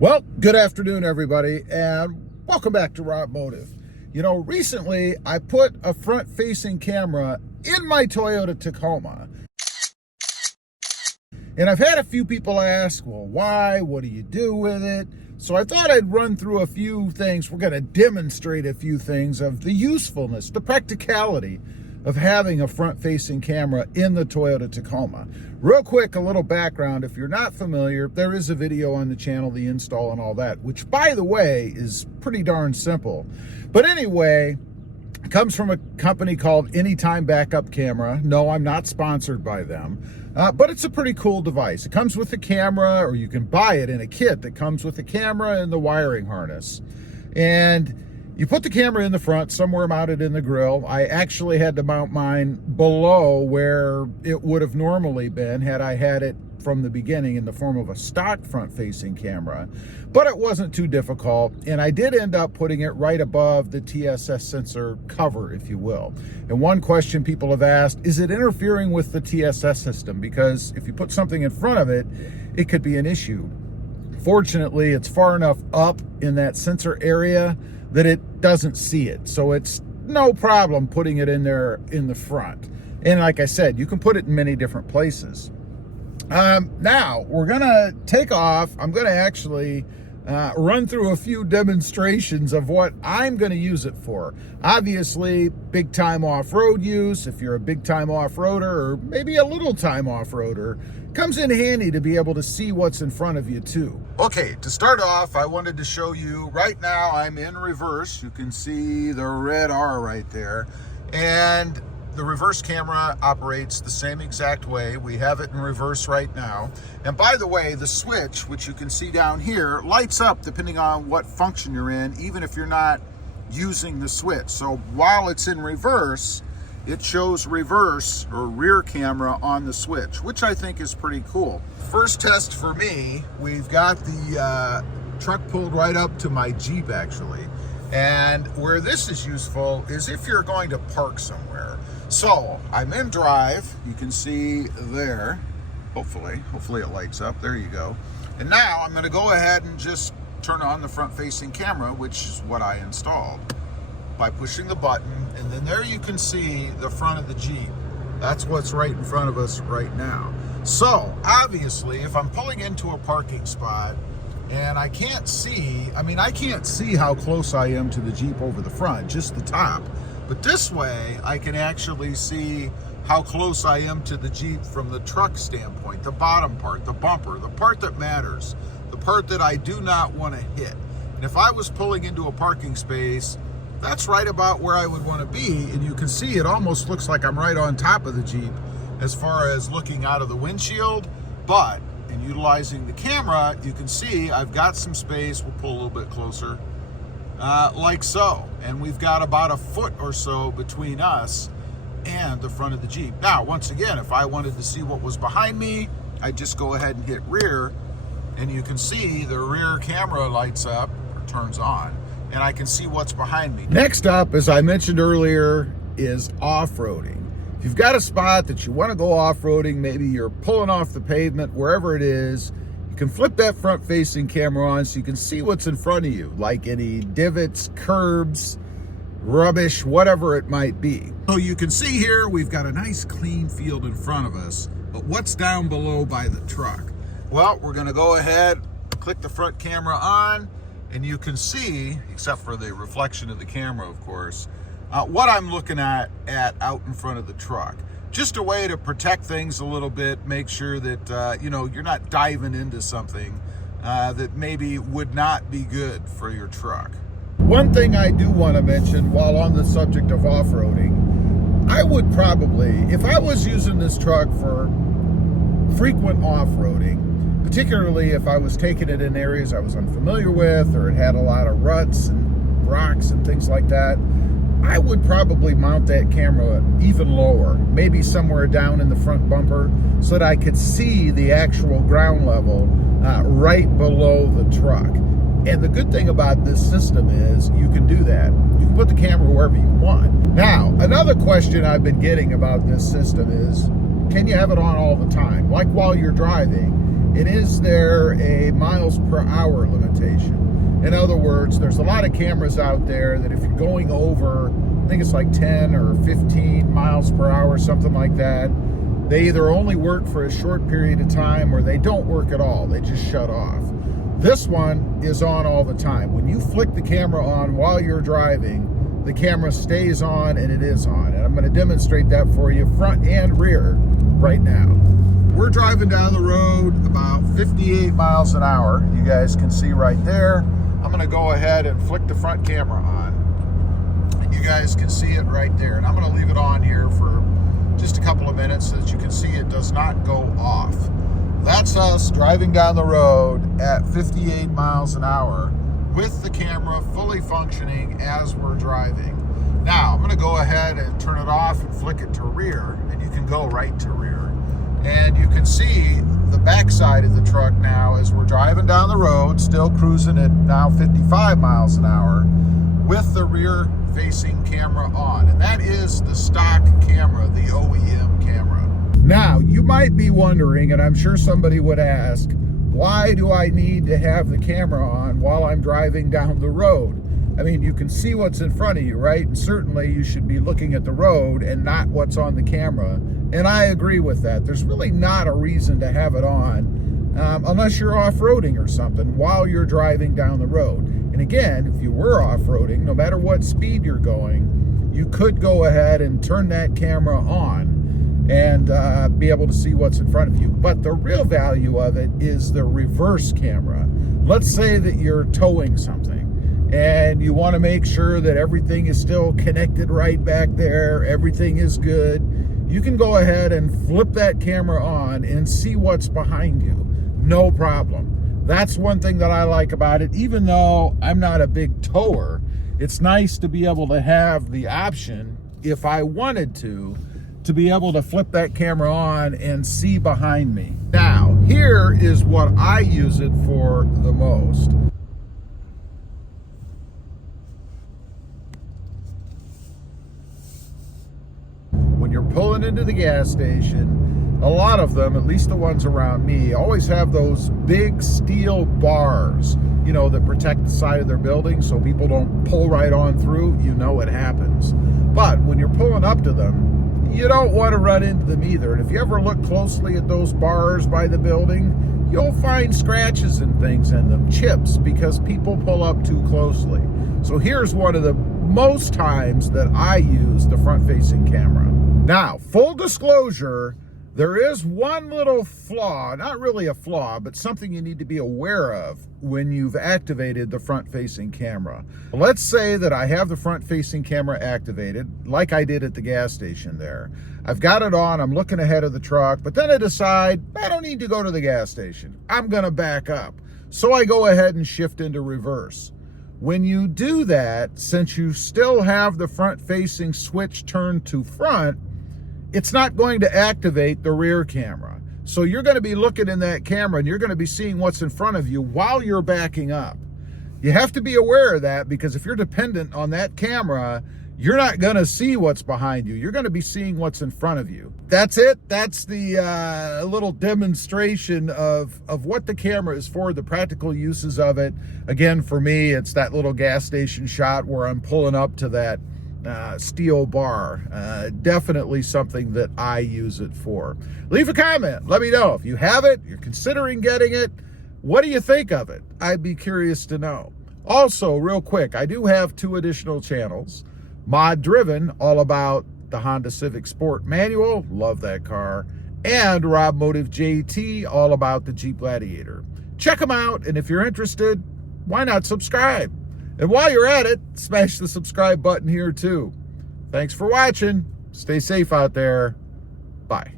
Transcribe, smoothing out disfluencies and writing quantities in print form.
Well, good afternoon, everybody, and welcome back to RobMotive. You know, recently I put a front-facing camera in my Toyota Tacoma. And I've had a few people ask, well, why? What do you do with it? So I thought I'd run through a few things. We're going to demonstrate a few things of the usefulness, the practicality of having a front-facing camera in the Toyota Tacoma. Real quick, a little background. If you're not familiar, there is a video on the channel, the install and all that, which, by the way, is pretty darn simple. But anyway, it comes from a company called Anytime Backup Camera. No, I'm not sponsored by them, but it's a pretty cool device. It comes with a camera, or you can buy it in a kit that comes with the camera and the wiring harness. And you put the camera in the front, somewhere mounted in the grill. I actually had to mount mine below where it would have normally been had I had it from the beginning in the form of a stock front-facing camera. But it wasn't too difficult, and I did end up putting it right above the TSS sensor cover, if you will. And one question people have asked, is it interfering with the TSS system? Because if you put something in front of it, it could be an issue. Fortunately, it's far enough up in that sensor area that it doesn't see it. So it's no problem putting it in there in the front. And like I said, you can put it in many different places. Now we're gonna take off. I'm gonna actually run through a few demonstrations of what I'm gonna use it for. Obviously, big time off-road use. If you're a big time off-roader, or maybe a little time off-roader, comes in handy to be able to see what's in front of you too. Okay, to start off, I wanted to show you, right now I'm in reverse. You can see the red R right there. And the reverse camera operates the same exact way. We have it in reverse right now. And by the way, the switch, which you can see down here, lights up depending on what function you're in, even if you're not using the switch. So while it's in reverse, it shows reverse or rear camera on the switch, which I think is pretty cool. First test for me, we've got the truck pulled right up to my Jeep actually. And where this is useful is if you're going to park somewhere. So I'm in drive, you can see there, hopefully it lights up, there you go. And now I'm gonna go ahead and just turn on the front facing camera, which is what I installed, by pushing the button, and then there you can see the front of the Jeep. That's what's right in front of us right now. So obviously, if I'm pulling into a parking spot and I can't see, I can't see how close I am to the Jeep over the front, just the top. But this way, I can actually see how close I am to the Jeep from the truck standpoint, the bottom part, the bumper, the part that matters, the part that I do not want to hit. And if I was pulling into a parking space, that's right about where I would want to be, and you can see it almost looks like I'm right on top of the Jeep as far as looking out of the windshield. But in utilizing the camera, you can see I've got some space. We'll pull a little bit closer, like so. And we've got about a foot or so between us and the front of the Jeep. Now, once again, if I wanted to see what was behind me, I'd just go ahead and hit rear, and you can see the rear camera lights up or turns on, and I can see what's behind me. Next up, as I mentioned earlier, is off-roading. If you've got a spot that you want to go off-roading, maybe you're pulling off the pavement, wherever it is, you can flip that front-facing camera on so you can see what's in front of you, like any divots, curbs, rubbish, whatever it might be. So you can see here, we've got a nice clean field in front of us, but what's down below by the truck? Well, we're gonna go ahead, click the front camera on, and you can see, except for the reflection of the camera, of course, what I'm looking at out in front of the truck. Just a way to protect things a little bit, make sure that you're not diving into something that maybe would not be good for your truck. One thing I do want to mention while on the subject of off-roading, I would probably, if I was using this truck for frequent off-roading, particularly if I was taking it in areas I was unfamiliar with, or it had a lot of ruts and rocks and things like that, I would probably mount that camera even lower, maybe somewhere down in the front bumper, so that I could see the actual ground level right below the truck. And the good thing about this system is you can do that. You can put the camera wherever you want. Now, another question I've been getting about this system is, can you have it on all the time? Like while you're driving, And is there a miles per hour limitation? In other words, there's a lot of cameras out there that if you're going over, I think it's like 10 or 15 miles per hour, something like that, they either only work for a short period of time or they don't work at all. They just shut off. This one is on all the time. When you flick the camera on while you're driving, the camera stays on and it is on. And I'm going to demonstrate that for you front and rear right now. We're driving down the road about 58 miles an hour. You guys can see right there. I'm going to go ahead and flick the front camera on. And you guys can see it right there. And I'm going to leave it on here for just a couple of minutes so that you can see it does not go off. That's us driving down the road at 58 miles an hour with the camera fully functioning as we're driving. Now, I'm going to go ahead and turn it off and flick it to rear, and you can go right to rear. And you can see the backside of the truck now as we're driving down the road, still cruising at now 55 miles an hour with the rear facing camera on. And that is the stock camera, the OEM camera. Now, you might be wondering, and I'm sure somebody would ask, why do I need to have the camera on while I'm driving down the road? I mean, you can see what's in front of you, right? And certainly you should be looking at the road and not what's on the camera. And I agree with that. There's really not a reason to have it on unless you're off-roading or something while you're driving down the road. And again, if you were off-roading, no matter what speed you're going, you could go ahead and turn that camera on and be able to see what's in front of you. But the real value of it is the reverse camera. Let's say that you're towing something and you want to make sure that everything is still connected right back there, everything is good. You can go ahead and flip that camera on and see what's behind you. No problem. That's one thing that I like about it. Even though I'm not a big tower, it's nice to be able to have the option, if I wanted to be able to flip that camera on and see behind me. Now, here is what I use it for the most. When you're pulling into the gas station, a lot of them, at least the ones around me, always have those big steel bars, you know, that protect the side of their building so people don't pull right on through. You know it happens. But when you're pulling up to them, you don't want to run into them either. And if you ever look closely at those bars by the building, you'll find scratches and things in them, chips, because people pull up too closely. So here's one of the most times that I use the front-facing camera. Now, full disclosure, there is one little flaw, not really a flaw, but something you need to be aware of when you've activated the front-facing camera. Let's say that I have the front-facing camera activated, like I did at the gas station there. I've got it on, I'm looking ahead of the truck, but then I decide I don't need to go to the gas station. I'm gonna back up. So I go ahead and shift into reverse. When you do that, since you still have the front-facing switch turned to front, it's not going to activate the rear camera. So you're going to be looking in that camera and you're going to be seeing what's in front of you while you're backing up. You have to be aware of that, because if you're dependent on that camera, you're not going to see what's behind you. You're going to be seeing what's in front of you. That's it. That's the little demonstration of what the camera is for, the practical uses of it. Again, for me, it's that little gas station shot where I'm pulling up to that steel bar. Definitely something that I use it for. Leave a comment. Let me know if you have it, you're considering getting it. What do you think of it? I'd be curious to know. Also, real quick, I do have 2 additional channels. Mod Driven, all about the Honda Civic Sport Manual, love that car, and RobMotive JT, all about the Jeep Gladiator. Check them out, and if you're interested, why not subscribe? And while you're at it, smash the subscribe button here too. Thanks for watching. Stay safe out there. Bye.